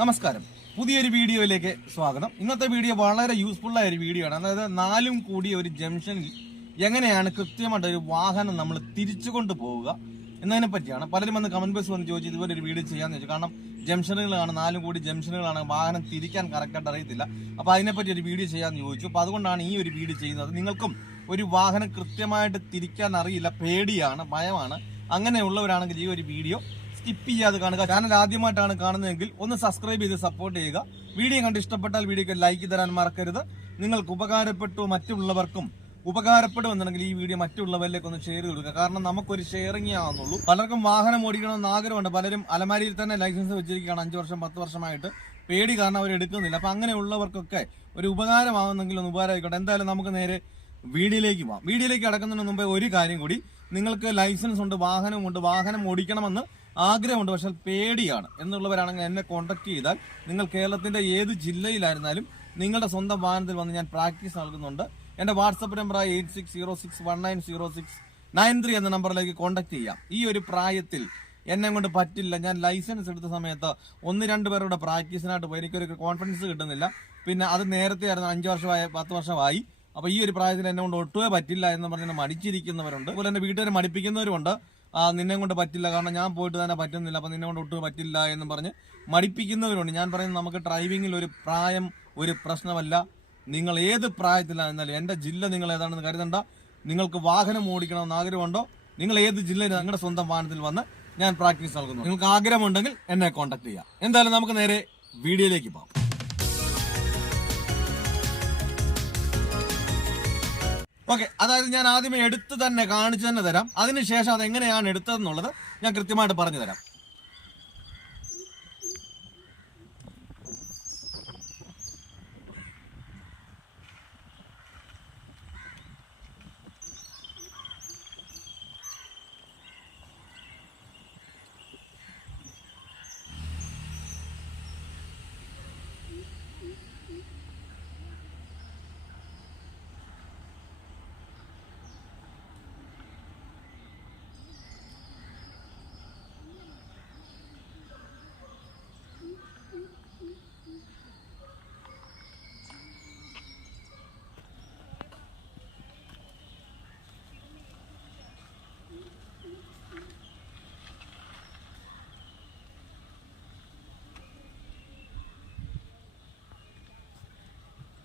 നമസ്കാരം. പുതിയൊരു വീഡിയോയിലേക്ക് സ്വാഗതം. ഇന്നത്തെ വീഡിയോ വളരെ യൂസ്ഫുൾ ആയ ഒരു വീഡിയോ ആണ്. അതായത് നാലും കൂടിയ ഒരു ജംഗ്ഷനിൽ എങ്ങനെയാണ് കൃത്യമായിട്ട് ഒരു വാഹനം നമ്മൾ തിരിച്ചു കൊണ്ടുപോവുക എന്നതിനെ പറ്റിയാണ്. പലരും വന്ന് കമന്റ് ബോക്സ് വന്ന് ചോദിച്ചു ഇതുപോലെ ഒരു വീഡിയോ ചെയ്യാന്ന് ചോദിച്ചു. കാരണം ജംഗ്ഷനുകളാണ് നാലും കൂടി ജംഗ്ഷനുകളാണ് വാഹനം തിരിക്കാൻ കറക്റ്റായിട്ട് അറിയത്തില്ല. അപ്പോൾ അതിനെപ്പറ്റി ഒരു വീഡിയോ ചെയ്യാന്ന് ചോദിച്ചു. അപ്പോൾ അതുകൊണ്ടാണ് ഈ ഒരു വീഡിയോ ചെയ്യുന്നത്. നിങ്ങൾക്കും ഒരു വാഹനം കൃത്യമായിട്ട് തിരിക്കാൻ അറിയില്ല പേടിയാണ് ഭയമാണ്. അങ്ങനെയുള്ളവരാണെങ്കിൽ ഈ ഒരു വീഡിയോ സ്കിപ്പ് ചെയ്യാതെ കാണുക. ചാനൽ ആദ്യമായിട്ടാണ് കാണുന്നതെങ്കിൽ ഒന്ന് സബ്സ്ക്രൈബ് ചെയ്ത് സപ്പോർട്ട് ചെയ്യുക. വീഡിയോ കണ്ട് ഇഷ്ടപ്പെട്ടാൽ വീഡിയോക്ക് ലൈക്ക് തരാൻ മറക്കരുത്. നിങ്ങൾക്ക് ഉപകാരപ്പെട്ടു മറ്റുള്ളവർക്കും ഉപകാരപ്പെടുമെന്നുണ്ടെങ്കിൽ ഈ വീഡിയോ മറ്റുള്ളവരിലേക്ക് ഒന്ന് ഷെയർ ചെയ്ത് കൊടുക്കുക. കാരണം നമുക്കൊരു ഷെയറിംഗ് ആവുന്നുള്ളൂ. പലർക്കും വാഹനം ഓടിക്കണമെന്ന് ആഗ്രഹമുണ്ട്. പലരും അലമാരിയിൽ തന്നെ ലൈസൻസ് വെച്ചിരിക്കുകയാണ്. അഞ്ച് വർഷം പത്ത് വർഷമായിട്ട് പേടി കാരണം അവർ എടുക്കുന്നില്ല. അപ്പൊ അങ്ങനെയുള്ളവർക്കൊക്കെ ഒരു ഉപകാരമാവുന്നെങ്കിൽ ഒന്ന് ഉപകാരമായിക്കോട്ടെ. എന്തായാലും നമുക്ക് നേരെ വീഡിയോയിലേക്ക് പോവാം. വീഡിയോയിലേക്ക് അടക്കുന്നതിന് മുമ്പേ ഒരു കാര്യം കൂടി. നിങ്ങൾക്ക് ലൈസൻസ് ഉണ്ട് വാഹനമുണ്ട് വാഹനം ഓടിക്കണമെന്ന് ആഗ്രഹമുണ്ട് പക്ഷെ പേടിയാണ്. എന്നുള്ളവരാണെങ്കിൽ എന്നെ കോൺടാക്ട് ചെയ്താൽ നിങ്ങൾ കേരളത്തിന്റെ ഏത് ജില്ലയിലായിരുന്നാലും നിങ്ങളുടെ സ്വന്തം വാഹനത്തിൽ വന്ന് ഞാൻ പ്രാക്ടീസ് നൽകുന്നുണ്ട്. എന്റെ വാട്സപ്പ് നമ്പറായ eight six zero six one nine zero six nine three എന്ന നമ്പറിലേക്ക് കോൺടാക്ട് ചെയ്യാം. ഈ ഒരു പ്രായത്തിൽ എന്നെ കൊണ്ട് പറ്റില്ല. ഞാൻ ലൈസൻസ് എടുത്ത സമയത്ത് ഒന്ന് രണ്ട് പേരുടെ പ്രാക്ടീസിനായിട്ട് പോയി. എനിക്കൊരു കോൺഫിഡൻസ് കിട്ടുന്നില്ല. പിന്നെ അത് നേരത്തെ ആയിരുന്നു. അഞ്ച് വർഷമായി പത്ത് വർഷമായി. അപ്പൊ ഈ ഒരു പ്രായത്തിൽ എന്നെ കൊണ്ട് ഒട്ടുമേ പറ്റില്ല എന്ന് പറഞ്ഞ് മടിച്ചിരിക്കുന്നവരുണ്ട്. അതുപോലെ തന്നെ വീട്ടുകാരെ ആ നിന്നെ കൊണ്ട് പറ്റില്ല. കാരണം ഞാൻ പോയിട്ട് തന്നെ പറ്റുന്നില്ല. അപ്പൊ നിന്നെ കൊണ്ട് ഒട്ടും പറ്റില്ല എന്ന് പറഞ്ഞ് മടിപ്പിക്കുന്നവരുണ്ട് ഞാൻ പറയുന്നത് നമുക്ക് ഡ്രൈവിംഗിൽ ഒരു പ്രായം ഒരു പ്രശ്നമല്ല. നിങ്ങൾ ഏത് പ്രായത്തിലായിരുന്നാലും എന്റെ ജില്ല നിങ്ങൾ ഏതാണെന്ന് കരുതണ്ട. നിങ്ങൾക്ക് വാഹനം ഓടിക്കണമെന്ന് ആഗ്രഹമുണ്ടോ? നിങ്ങൾ ഏത് ജില്ലയിൽ നിങ്ങളുടെ സ്വന്തം വാഹനത്തിൽ വന്ന് ഞാൻ പ്രാക്ടീസ് നൽകുന്നു. നിങ്ങൾക്ക് ആഗ്രഹമുണ്ടെങ്കിൽ എന്നെ കോൺടാക്ട് ചെയ്യാം. എന്തായാലും നമുക്ക് നേരെ വീഡിയോയിലേക്ക് പോകാം. ഓക്കെ അതായത് ഞാൻ ആദ്യമേ എടുത്ത് തന്നെ കാണിച്ചു തന്നെ തരാം. അതിനുശേഷം അത് എങ്ങനെയാണ് എടുത്തതെന്നുള്ളത് ഞാൻ കൃത്യമായിട്ട് പറഞ്ഞു തരാം.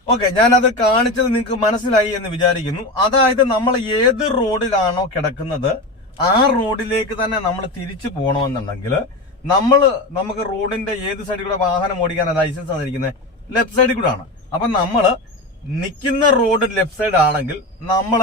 ഓക്കെ ഞാനത് കാണിച്ചത് നിങ്ങൾക്ക് മനസ്സിലായി എന്ന് വിചാരിക്കുന്നു. അതായത് നമ്മൾ ഏത് റോഡിലാണോ കിടക്കുന്നത് ആ റോഡിലേക്ക് തന്നെ നമ്മൾ തിരിച്ചു പോകണമെന്നുണ്ടെങ്കിൽ നമ്മൾ നമുക്ക് റോഡിന്റെ ഏത് സൈഡിൽ കൂടെ വാഹനം ഓടിക്കാൻ ലൈസൻസ് തന്നിരിക്കുന്നത് ലെഫ്റ്റ് സൈഡിൽ കൂടെ ആണ് അപ്പൊ നമ്മൾ നിൽക്കുന്ന റോഡ് ലെഫ്റ്റ് സൈഡ് ആണെങ്കിൽ നമ്മൾ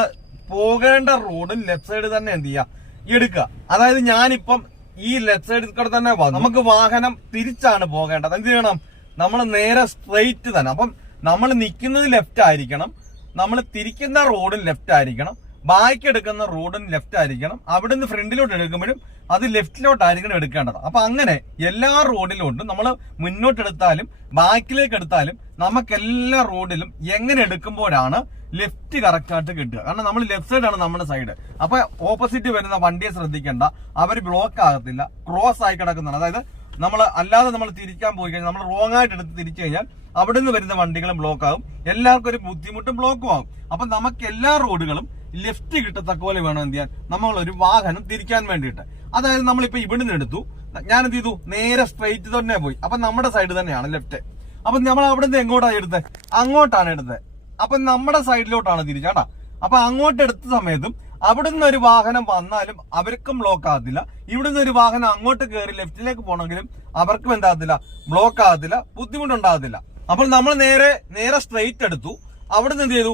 പോകേണ്ട റോഡ് ലെഫ്റ്റ് സൈഡ് തന്നെ എന്ത് ചെയ്യുക? എടുക്കുക. അതായത് ഞാനിപ്പം ഈ ലെഫ്റ്റ് സൈഡിൽ കൂടെ തന്നെ നമുക്ക് വാഹനം തിരിച്ചാണ് പോകേണ്ടത്. എന്ത് ചെയ്യണം? നമ്മൾ നേരെ സ്ട്രെയിറ്റ് തന്നെ. അപ്പം നമ്മൾ നിൽക്കുന്നത് ലെഫ്റ്റ് ആയിരിക്കണം. നമ്മൾ തിരിക്കുന്ന റോഡ് ലെഫ്റ്റ് ആയിരിക്കണം. ബാക്ക് എടുക്കുന്ന റോഡും ലെഫ്റ്റ് ആയിരിക്കണം. അവിടെ നിന്ന് ഫ്രണ്ടിലോട്ട് എടുക്കുമ്പോഴും അത് ലെഫ്റ്റിലോട്ടായിരിക്കണം എടുക്കേണ്ടത്. അപ്പൊ അങ്ങനെ എല്ലാ റോഡിലോട്ടും നമ്മൾ മുന്നോട്ടെടുത്താലും ബാക്കിലേക്ക് എടുത്താലും നമുക്ക് എല്ലാ റോഡിലും എങ്ങനെ എടുക്കുമ്പോഴാണ് ലെഫ്റ്റ് കറക്റ്റ് ആയിട്ട് കിട്ടുക. കാരണം നമ്മൾ ലെഫ്റ്റ് സൈഡാണ് നമ്മുടെ സൈഡ് അപ്പൊ ഓപ്പോസിറ്റ് വരുന്ന വണ്ടിയെ ശ്രദ്ധിക്കേണ്ട. അവർ ബ്ലോക്ക് ആകത്തില്ല. ക്രോസ് ആയി കിടക്കുന്നതാണ്. അതായത് നമ്മൾ അല്ലാതെ നമ്മൾ തിരിക്കാൻ പോയി കഴിഞ്ഞാൽ നമ്മൾ റോങ് ആയിട്ട് എടുത്ത് തിരിച്ചു കഴിഞ്ഞാൽ അവിടെ നിന്ന് വരുന്ന വണ്ടികളും ബ്ലോക്ക് ആകും. എല്ലാവർക്കും ഒരു ബുദ്ധിമുട്ടും ബ്ലോക്കും ആകും. അപ്പൊ നമുക്ക് എല്ലാ റോഡുകളും ലെഫ്റ്റ് കിട്ടത്തക്ക പോലെ വേണം എന്ത് ചെയ്യാൻ? നമ്മൾ ഒരു വാഹനം തിരിക്കാൻ വേണ്ടിയിട്ട്. അതായത് നമ്മളിപ്പോ ഇവിടുന്ന് എടുത്തു. ഞാൻ എന്ത് ചെയ്തു? നേരെ സ്ട്രെയിറ്റ് തന്നെ പോയി. അപ്പൊ നമ്മുടെ സൈഡ് തന്നെയാണ് ലെഫ്റ്റ് അപ്പൊ നമ്മൾ അവിടെ നിന്ന് എങ്ങോട്ടാണ് എടുത്തത് അങ്ങോട്ടാണ് എടുത്തത് അപ്പൊ നമ്മുടെ സൈഡിലോട്ടാണ് തിരിച്ചാട്ടാ അപ്പൊ അങ്ങോട്ട് എടുത്ത സമയത്തും അവിടുന്ന് ഒരു വാഹനം വന്നാലും അവർക്കും ബ്ലോക്ക് ആകത്തില്ല. ഇവിടുന്ന് ഒരു വാഹനം അങ്ങോട്ട് കയറി ലെഫ്റ്റിലേക്ക് പോകണമെങ്കിലും അവർക്കും എന്താകത്തില്ല ബ്ലോക്ക് ആകത്തില്ല ബുദ്ധിമുട്ടുണ്ടാകത്തില്ല. അപ്പോൾ നമ്മൾ നേരെ നേരെ സ്ട്രെയിറ്റ് എടുത്തു. അവിടുന്ന് എന്ത് ചെയ്തു?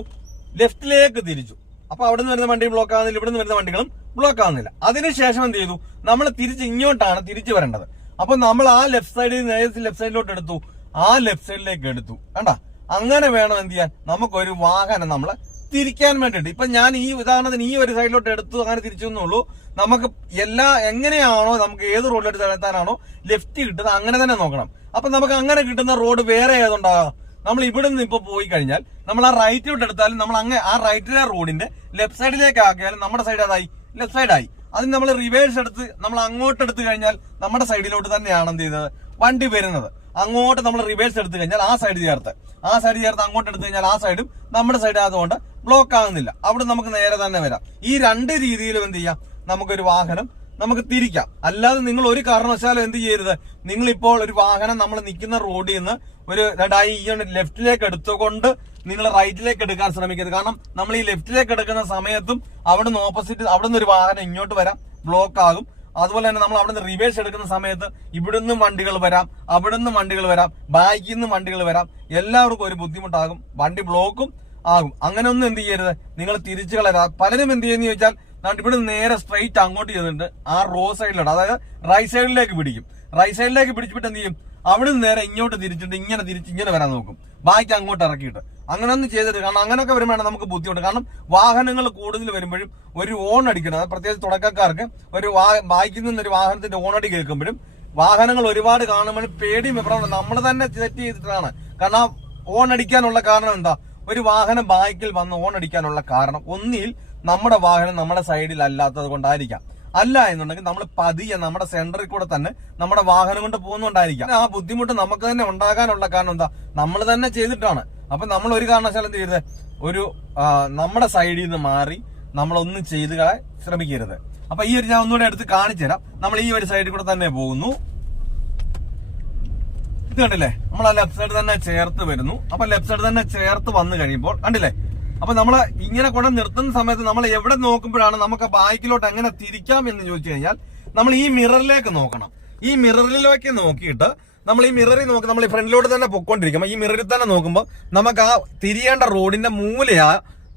ലെഫ്റ്റിലേക്ക് തിരിച്ചു. അപ്പൊ അവിടുന്ന് വരുന്ന വണ്ടി ബ്ലോക്ക് ആകുന്നില്ല ഇവിടുന്ന് വരുന്ന വണ്ടികളും ബ്ലോക്ക് ആകുന്നില്ല അതിനുശേഷം എന്ത് ചെയ്തു? നമ്മൾ തിരിച്ച് ഇങ്ങോട്ടാണ് തിരിച്ചു വരേണ്ടത്. അപ്പൊ നമ്മൾ ആ ലെഫ്റ്റ് സൈഡിൽ നേരെ ലെഫ്റ്റ് സൈഡിലോട്ട് എടുത്തു. ആ ലെഫ്റ്റ് സൈഡിലേക്ക് എടുത്തു. കണ്ട? അങ്ങനെ വേണം എന്ത് ചെയ്യാൻ? നമുക്കൊരു വാഹനം നമ്മളെ തിരിക്കാൻ വേണ്ടിയിട്ട് ഇപ്പൊ ഞാൻ ഈ ഉദാഹരണത്തിന് ഈ ഒരു സൈഡിലോട്ട് എടുത്തു അങ്ങനെ തിരിച്ചു എന്നുള്ളൂ നമുക്ക് എല്ലാ എങ്ങനെയാണോ നമുക്ക് ഏത് റോഡിലോട്ട് ചെലുത്താനാണോ ലെഫ്റ്റ് കിട്ടുന്നത് അങ്ങനെ തന്നെ നോക്കണം. അപ്പൊ നമുക്ക് അങ്ങനെ കിട്ടുന്ന റോഡ് വേറെ ഏതുണ്ടാകാം നമ്മൾ ഇവിടെ നിന്ന് ഇപ്പൊ പോയി കഴിഞ്ഞാൽ നമ്മൾ ആ റൈറ്റിലോട്ട് എടുത്താലും നമ്മൾ അങ്ങനെ ആ റൈറ്റിലെ റോഡിന്റെ ലെഫ്റ്റ് സൈഡിലേക്ക് ആക്കിയാലും നമ്മുടെ സൈഡ് അതായി ലെഫ്റ്റ് സൈഡായി അതിന് നമ്മൾ റിവേഴ്സ് എടുത്ത് നമ്മൾ അങ്ങോട്ട് എടുത്തു കഴിഞ്ഞാൽ നമ്മുടെ സൈഡിലോട്ട് തന്നെയാണ് എന്ത് ചെയ്യുന്നത്? വണ്ടി വരുന്നത്. അങ്ങോട്ട് നമ്മൾ റിവേഴ്സ് എടുത്തു കഴിഞ്ഞാൽ ആ സൈഡ് ചേർത്ത്. ആ സൈഡ് ചേർത്ത് അങ്ങോട്ട് എടുത്തു കഴിഞ്ഞാൽ ആ സൈഡും നമ്മുടെ സൈഡ് ആയതുകൊണ്ട് ബ്ലോക്ക് ആകുന്നില്ല അവിടെ നമുക്ക് നേരെ തന്നെ വരാം. ഈ രണ്ട് രീതിയിലും എന്ത് ചെയ്യാം? നമുക്കൊരു വാഹനം നമുക്ക് തിരിക്കാം. അല്ലാതെ നിങ്ങൾ ഒരു കാരണവശാലും എന്ത് ചെയ്യരുത്. നിങ്ങൾ ഇപ്പോൾ ഒരു വാഹനം നമ്മൾ നിൽക്കുന്ന റോഡിൽ നിന്ന് ഒരു രണ്ടായി ലെഫ്റ്റിലേക്ക് എടുത്തുകൊണ്ട് നിങ്ങൾ റൈറ്റിലേക്ക് എടുക്കാൻ ശ്രമിക്കരുത്. കാരണം നമ്മൾ ഈ ലെഫ്റ്റിലേക്ക് എടുക്കുന്ന സമയത്തും അവിടെ നിന്ന് ഓപ്പോസിറ്റ് അവിടെ നിന്ന് ഒരു വാഹനം ഇങ്ങോട്ട് വരാം. ബ്ലോക്ക് ആകും. അതുപോലെ തന്നെ നമ്മൾ അവിടെ നിന്ന് റിവേഴ്സ് എടുക്കുന്ന സമയത്ത് ഇവിടെ നിന്നും വണ്ടികൾ വരാം. അവിടെ നിന്നും വണ്ടികൾ വരാം. ബാക്കിൽ നിന്നും വണ്ടികൾ വരാം. എല്ലാവർക്കും ഒരു ബുദ്ധിമുട്ടാകും. വണ്ടി ബ്ലോക്കും ആകും. അങ്ങനെ ഒന്നും എന്ത് ചെയ്യരുത്. നിങ്ങൾ തിരിച്ചു കളരാ പലരും എന്ത് ചെയ്യുന്ന ചോദിച്ചാൽ നമ്മുടെ ഇവിടെ നേരെ സ്ട്രൈറ്റ് അങ്ങോട്ട് ചെയ്തിട്ടുണ്ട് ആ റോ സൈഡിലോട്ട് അതായത് റൈറ്റ് സൈഡിലേക്ക് പിടിക്കും. റൈറ്റ് സൈഡിലേക്ക് പിടിച്ചിട്ട് എന്ത് ചെയ്യും? അവിടെ നിന്ന് നേരെ ഇങ്ങോട്ട് തിരിച്ചിട്ട് ഇങ്ങനെ തിരിച്ച് ഇങ്ങനെ വരാൻ നോക്കും. ബാക്കി അങ്ങോട്ട് ഇറക്കിയിട്ട്. അങ്ങനെ ഒന്നും ചെയ്തിട്ട് കാരണം അങ്ങനെയൊക്കെ വരുമ്പോഴാണ് നമുക്ക് ബുദ്ധിമുട്ട്. കാരണം വാഹനങ്ങൾ കൂടുതൽ വരുമ്പോഴും ഒരു ഓൺ അടിക്കണം. അത് പ്രത്യേകിച്ച് തുടക്കക്കാർക്ക് ഒരു ബാക്കിൽ നിന്ന് ഒരു വാഹനത്തിന്റെ ഓൺ അടി കേൾക്കുമ്പോഴും വാഹനങ്ങൾ ഒരുപാട് കാണുമ്പോഴും പേടിയും എപ്പോഴാണ് നമ്മൾ തന്നെ സെറ്റ് ചെയ്തിട്ടാണ്. കാരണം ഓൺ അടിക്കാനുള്ള കാരണം എന്താ? ഒരു വാഹനം ബാക്കിൽ വന്ന് അടിക്കാനുള്ള കാരണം ഒന്നിൽ നമ്മുടെ വാഹനം നമ്മുടെ സൈഡിൽ അല്ലാത്തത് കൊണ്ടായിരിക്കാം. അല്ല എന്നുണ്ടെങ്കിൽ നമ്മൾ പതിയെ നമ്മുടെ സെന്ററിൽ കൂടെ തന്നെ നമ്മുടെ വാഹനം കൊണ്ട് പോകുന്നുണ്ടായിരിക്കാം. ആ ബുദ്ധിമുട്ട് നമുക്ക് തന്നെ ഉണ്ടാകാനുള്ള കാരണം എന്താ? നമ്മൾ തന്നെ ചെയ്തിട്ടാണ്. അപ്പൊ നമ്മൾ ഒരു കാരണവശാലും ചെയ്യരുത്? ഒരു നമ്മുടെ സൈഡിൽ നിന്ന് മാറി നമ്മളൊന്നും ചെയ്തു ശ്രമിക്കരുത്. അപ്പൊ ഈ ഒരു ഞാൻ ഒന്നുകൂടെ എടുത്ത് കാണിച്ചു തരാം നമ്മൾ ഈ ഒരു സൈഡിൽ കൂടെ തന്നെ പോകുന്നു. ഇത് കണ്ടില്ലേ? നമ്മൾ ആ ലെഫ്റ്റ് സൈഡ് തന്നെ ചേർത്ത് വരുന്നു. അപ്പൊ ലെഫ്റ്റ് സൈഡ് തന്നെ ചേർത്ത് വന്നു കഴിയുമ്പോൾ കണ്ടില്ലേ? അപ്പൊ നമ്മൾ ഇങ്ങനെ കൊണ്ട് നിർത്തുന്ന സമയത്ത് നമ്മൾ എവിടെ നോക്കുമ്പോഴാണ് നമുക്ക് ബാക്കിലോട്ട് എങ്ങനെ തിരിക്കാം എന്ന് ചോദിച്ചു കഴിഞ്ഞാൽ നമ്മൾ ഈ മിററിലേക്ക് നോക്കണം. ഈ മിററിലേക്ക് നോക്കിയിട്ട് നമ്മൾ ഈ മിററിൽ നോക്കി നമ്മൾ ഈ ഫ്രണ്ടിലോട്ട് തന്നെ പൊക്കോണ്ടിരിക്കുമ്പോൾ ഈ മിററിൽ തന്നെ നോക്കുമ്പോൾ നമുക്ക് ആ തിരിയേണ്ട റോഡിന്റെ മൂലയാ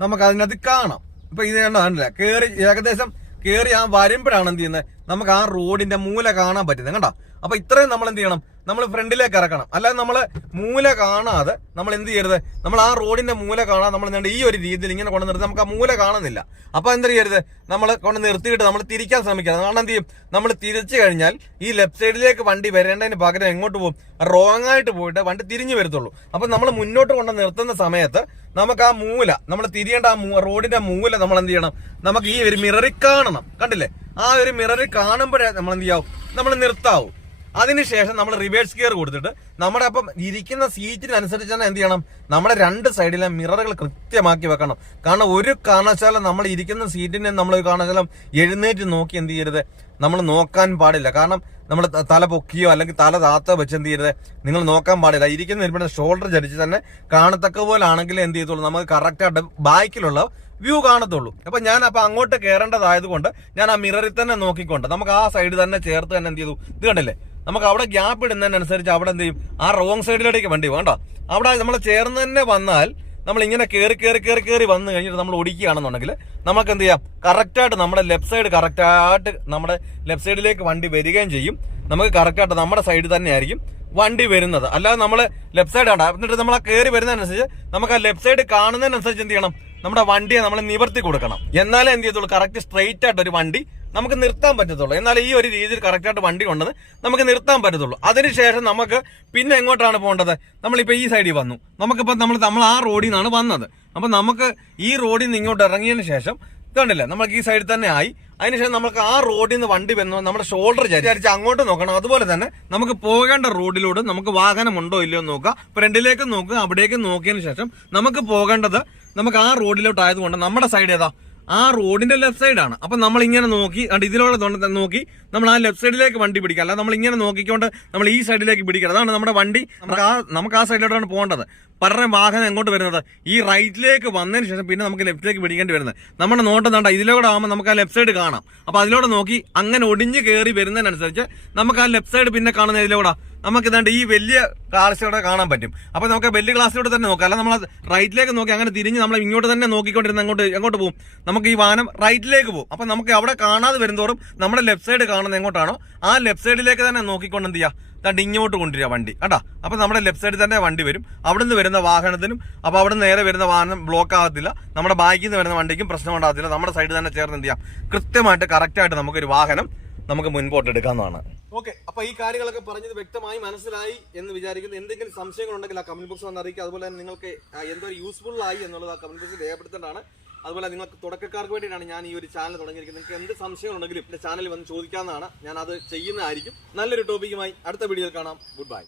നമുക്ക് അതിനകത്ത് കാണാം. ഇപ്പൊ ഇത് കണ്ടില്ല? കേറി ഏകദേശം കേറി ആ വരുമ്പോഴാണ് എന്ത് ചെയ്യുന്നത്? നമുക്ക് ആ റോഡിന്റെ മൂല കാണാൻ പറ്റുന്നത്. കണ്ടോ? അപ്പൊ ഇത്രയും നമ്മൾ എന്ത് ചെയ്യണം? നമ്മൾ ഫ്രണ്ടിലേക്ക് ഇറക്കണം. അല്ലാതെ നമ്മൾ മൂല കാണാതെ നമ്മൾ എന്ത് ചെയ്യരുത്? നമ്മൾ ആ റോഡിന്റെ മൂല കാണാതെ നമ്മൾ ഈ ഒരു രീതിയിൽ ഇങ്ങനെ കൊണ്ട് നിർത്തി നമുക്ക് ആ മൂല കാണുന്നില്ല. അപ്പൊ എന്ത് ചെയ്യരുത്? നമ്മൾ കൊണ്ട് നിർത്തിയിട്ട് നമ്മൾ തിരിക്കാൻ ശ്രമിക്കണം. കാരണം എന്ത് ചെയ്യും? നമ്മൾ തിരിച്ചു കഴിഞ്ഞാൽ ഈ ലെഫ്റ്റ് സൈഡിലേക്ക് വണ്ടി വരേണ്ടതിന് പകരം എങ്ങോട്ട് പോകും? റോങ് ആയിട്ട് പോയിട്ട് വണ്ടി തിരിഞ്ഞു വരത്തുള്ളൂ. അപ്പൊ നമ്മൾ മുന്നോട്ട് കൊണ്ട് നിർത്തുന്ന സമയത്ത് നമുക്ക് ആ മൂല നമ്മൾ തിരിയേണ്ട ആ റോഡിന്റെ മൂല നമ്മൾ എന്ത് ചെയ്യണം? നമുക്ക് ഈ ഒരു മിററി കാണണം. കണ്ടില്ലേ? ആ ഒരു മിററിൽ കാണുമ്പോഴേ നമ്മൾ എന്ത് ചെയ്യാവും? നമ്മൾ നിർത്താവും. അതിനുശേഷം നമ്മൾ റിവേഴ്സ് ഗിയർ കൊടുത്തിട്ട് നമ്മുടെ അപ്പം ഇരിക്കുന്ന സീറ്റിനനുസരിച്ച് തന്നെ എന്ത് ചെയ്യണം? നമ്മുടെ രണ്ട് സൈഡിലെ മിററുകൾ കൃത്യമാക്കി വെക്കണം. കാരണം ഒരു കാരണവശാലും നമ്മൾ ഇരിക്കുന്ന സീറ്റിനെ നമ്മൾ ഒരു കാരണവശാലും എഴുന്നേറ്റ് നോക്കി എന്ത് ചെയ്യരുത്? നമ്മൾ നോക്കാൻ പാടില്ല. കാരണം നമ്മൾ തല പൊക്കിയോ അല്ലെങ്കിൽ തല താത്തോ വെച്ച് എന്ത് ചെയ്യരുത്? നിങ്ങൾ നോക്കാൻ പാടില്ല. ഇരിക്കുന്ന ഇരിപ്പിന്റെ ഷോൾഡർ ചരിച്ച് തന്നെ കാണത്തക്ക പോലെ ആണെങ്കിൽ എന്ത് ചെയ്യത്തുള്ളൂ? നമുക്ക് കറക്റ്റായിട്ട് ബാക്കിലുള്ള വ്യൂ കാണത്തുള്ളൂ. അപ്പൊ ഞാൻ അപ്പൊ അങ്ങോട്ട് കയറേണ്ടതായതുകൊണ്ട് ഞാൻ ആ മിററിൽ തന്നെ നോക്കിക്കൊണ്ട് നമുക്ക് ആ സൈഡ് തന്നെ ചേർത്ത് തന്നെ എന്ത് ചെയ്തു? ഇത് കണ്ടില്ലേ? നമുക്ക് അവിടെ ഗ്യാപ്പ് ഇടുന്നതിനനുസരിച്ച് അവിടെ എന്ത് ചെയ്യും? ആ റോങ് സൈഡിലേക്ക് വണ്ടി വേണ്ട അവിടെ നമ്മൾ ചേർന്ന് തന്നെ വന്നാൽ നമ്മൾ ഇങ്ങനെ കയറി കയറി കയറി കയറി വന്നു കഴിഞ്ഞിട്ട് നമ്മൾ ഒടിക്കുകയാണെന്നുണ്ടെങ്കിൽ നമുക്ക് എന്ത് ചെയ്യാം? കറക്റ്റായിട്ട് നമ്മുടെ ലെഫ്റ്റ് സൈഡ് കറക്റ്റായിട്ട് നമ്മുടെ ലെഫ്റ്റ് സൈഡിലേക്ക് വണ്ടി വരികയും ചെയ്യും. നമുക്ക് കറക്റ്റായിട്ട് നമ്മുടെ സൈഡ് തന്നെ ആയിരിക്കും വണ്ടി വരുന്നത്. അല്ലാതെ നമ്മൾ ലെഫ്റ്റ് സൈഡ് ആണ് എന്നിട്ട് നമ്മൾ ആ കയറി വരുന്നതിനനുസരിച്ച് നമുക്ക് ആ ലെഫ്റ്റ് സൈഡ് കാണുന്നതിനനുസരിച്ച് എന്ത് ചെയ്യണം? നമ്മുടെ വണ്ടിയെ നമ്മൾ നിവർത്തി കൊടുക്കണം. എന്നാലേ എന്ത് ചെയ്യത്തുള്ളൂ? കറക്റ്റ് സ്ട്രെയിറ്റ് ആയിട്ട് ഒരു വണ്ടി നമുക്ക് നിർത്താൻ പറ്റത്തുള്ളൂ. എന്നാൽ ഈ ഒരു രീതിയിൽ കറക്റ്റായിട്ട് വണ്ടി കൊണ്ടത് നമുക്ക് നിർത്താൻ പറ്റത്തുള്ളൂ. അതിനുശേഷം നമുക്ക് പിന്നെ എങ്ങോട്ടാണ് പോകേണ്ടത്? നമ്മളിപ്പോൾ ഈ സൈഡിൽ വന്നു. നമുക്കിപ്പോൾ നമ്മൾ നമ്മൾ ആ റോഡിൽ നിന്നാണ് വന്നത്. അപ്പോൾ നമുക്ക് ഈ റോഡിൽ നിന്ന് ഇങ്ങോട്ട് ഇറങ്ങിയതിന് ശേഷം കണ്ടില്ല നമുക്ക് ഈ സൈഡിൽ തന്നെ ആയി. അതിനുശേഷം നമുക്ക് ആ റോഡിൽ നിന്ന് വണ്ടി വന്നു. നമ്മുടെ ഷോൾഡർ ചരിച്ച് അങ്ങോട്ട് നോക്കണം. അതുപോലെ തന്നെ നമുക്ക് പോകേണ്ട റോഡിലൂടെ നമുക്ക് വാഹനം ഉണ്ടോ ഇല്ലയോ എന്ന് നോക്കുക ഫ്രണ്ടിലേക്ക് നോക്കുക അവിടേക്ക് നോക്കിയതിന് ശേഷം നമുക്ക് പോകേണ്ടത് നമുക്ക് ആ റോഡിലോട്ട് ആയതുകൊണ്ട് നമ്മുടെ സൈഡ് ഏതാ? ആ റോഡിന്റെ ലെഫ്റ്റ് സൈഡാണ് അപ്പൊ നമ്മൾ ഇങ്ങനെ നോക്കി ഇതിലൂടെ നോക്കി നമ്മൾ ആ ലെഫ്റ്റ് സൈഡിലേക്ക് വണ്ടി പിടിക്കുക. അല്ല നമ്മൾ ഇങ്ങനെ നോക്കിക്കൊണ്ട് നമ്മൾ ഈ സൈഡിലേക്ക് പിടിക്കുക അതാണ് നമ്മുടെ വണ്ടി. നമുക്ക് ആ നമുക്ക് ആ സൈഡിലോട്ടാണ് പോകേണ്ടത്. പറഞ്ഞ വാഹനം എങ്ങോട്ട് വരുന്നത്? ഈ റൈറ്റിലേക്ക് വന്നതിന് ശേഷം പിന്നെ നമുക്ക് ലെഫ്റ്റിലേക്ക് പിടിക്കേണ്ടി വരുന്നത്. നമ്മുടെ നോട്ടം തണ്ട ഇതിലൂടെ ആകുമ്പോൾ നമുക്ക് ആ ലെഫ്റ്റ് സൈഡ് കാണാം. അപ്പൊ അതിലൂടെ നോക്കി അങ്ങനെ ഒടിഞ്ഞ് കയറി വരുന്നതിനനുസരിച്ച് നമുക്ക് ആ ലെഫ്റ്റ് സൈഡ് പിന്നെ കാണുന്ന ഇതിലൂടെ. നമുക്ക് ഇതാണ്ട് ഈ വലിയ ക്ലാസ്സിലൂടെ കാണാൻ പറ്റും. അപ്പൊ നമുക്ക് വലിയ ക്ലാസ്സിലൂടെ തന്നെ നോക്കാം. അല്ല നമ്മൾ റൈറ്റിലേക്ക് നോക്കി അങ്ങനെ തിരിഞ്ഞ് നമ്മൾ ഇങ്ങോട്ട് തന്നെ നോക്കിക്കൊണ്ടിരുന്ന അങ്ങോട്ട് എങ്ങോട്ട് പോകും നമുക്ക് ഈ വാഹനം റൈറ്റിലേക്ക് പോകും അപ്പൊ നമുക്ക് അവിടെ കാണാതെ വരുന്നതോറും നമ്മുടെ ലെഫ്റ്റ് സൈഡ് കാണുന്നത് എങ്ങോട്ടാണോ ആ ലെഫ്റ്റ് സൈഡിലേക്ക് തന്നെ നോക്കിക്കൊണ്ട് എന്ത് ദാണ്ട് ഇങ്ങോട്ട് കൊണ്ടുവരിക വണ്ടി. കേട്ടാ അപ്പൊ നമ്മുടെ ലെഫ്റ്റ് സൈഡിൽ തന്നെ വണ്ടി വരും. അവിടെ നിന്ന് വരുന്ന വാഹനത്തിനും അപ്പൊ അവിടെ നിന്ന് നേരെ വരുന്ന വാഹനം ബ്ലോക്ക് ആകത്തില്ല. നമ്മുടെ ബാക്കിൽ നിന്ന് വരുന്ന വണ്ടിക്കും പ്രശ്നം ഉണ്ടാകത്തില്ല. നമ്മുടെ സൈഡിൽ തന്നെ ചേർന്ന് എന്ത് ചെയ്യാം? കൃത്യമായിട്ട് കറക്റ്റായിട്ട് നമുക്കൊരു വാഹനം നമുക്ക് മുൻപോട്ട് എടുക്കാവുന്നതാണ് ഓക്കെ അപ്പൊ ഈ കാര്യങ്ങളൊക്കെ പറഞ്ഞത് വ്യക്തമായി മനസ്സിലായി എന്ന് വിചാരിക്കുന്നു. എന്തെങ്കിലും സംശയങ്ങൾ ഉണ്ടെങ്കിൽ ആ കമന്റ് ബോക്സ് വന്ന് അറിയിക്കുക. അതുപോലെ തന്നെ നിങ്ങൾക്ക് എന്തൊരു എന്തോ യൂസ്ഫുൾ ആയി എന്നുള്ളത് ആ കമന്റ് ബോക്സിൽ രേഖപ്പെടുത്തേണ്ടതാണ്. അതുപോലെ നിങ്ങൾക്ക് തുടക്കക്കാർക്ക് വേണ്ടിയിട്ടാണ് ഞാൻ ഈ ഒരു ചാനൽ തുടങ്ങിയിരിക്കുന്നത്. നിങ്ങൾക്ക് എന്ത് സംശയങ്ങളുണ്ടെങ്കിലും എന്റെ ചാനലിൽ വന്ന് ചോദിക്കാവുന്നതാണ്. ഞാൻ അത് ചെയ്യുന്നതായിരിക്കും. നല്ലൊരു ടോപ്പിക്കുമായി അടുത്ത വീഡിയോയിൽ കാണാം. Good bye